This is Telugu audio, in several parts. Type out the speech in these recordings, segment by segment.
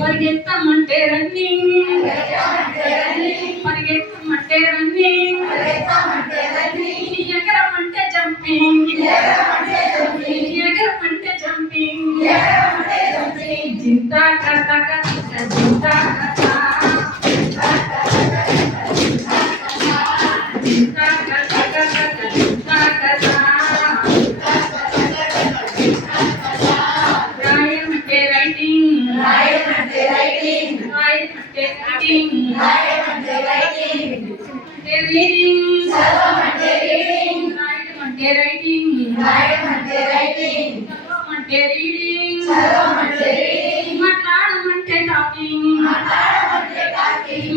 పరిగెత్తమంటే రన్నింగ్, పరిగెత్తమంటే రన్నింగ్, ఎగరమంటే జంపింగ్, ఎగరమంటే జంపింగ్, చింతా కథ చింతా కథ చింతా కథ చింతా కథ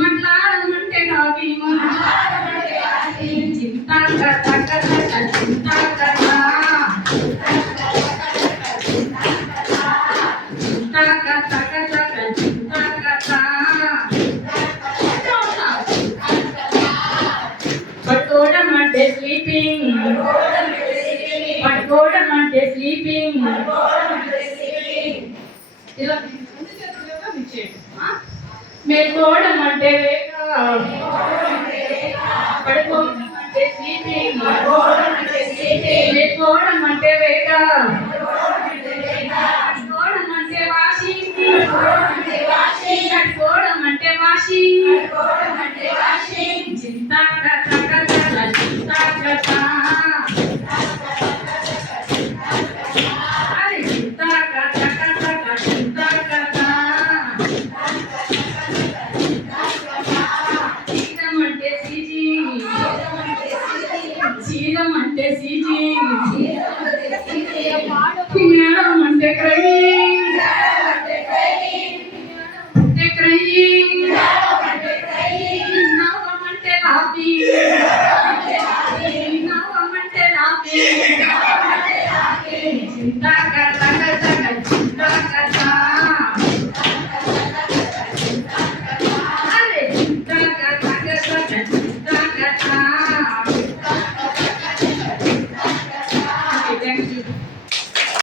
మాట్లాడమంటే టాకింగ్, మాట్లాడమంటే టాకింగ్, చింతా కథ చింతా కథ చింతా కథ చింతా కథ పట్టుకోవడమంటే స్లీపింగ్, పట్టుకోవడమంటే స్లీపింగ్, మేల్కోవడమంటే వేగ, పడుకోవడమంటే స్లీపింగ్, మేల్కోవడమంటే వేగ, పడుకోవడమంటే వాషింగ్, కట్టుకోవడమంటే వాషింగ్, చింతా కథ చింతా కథ అంటే సీజీ, మేడం అంటే క్రైమ్, నవ్వమంటే లాభీ, నవ్వమంటే లాభీ, చింతా కథ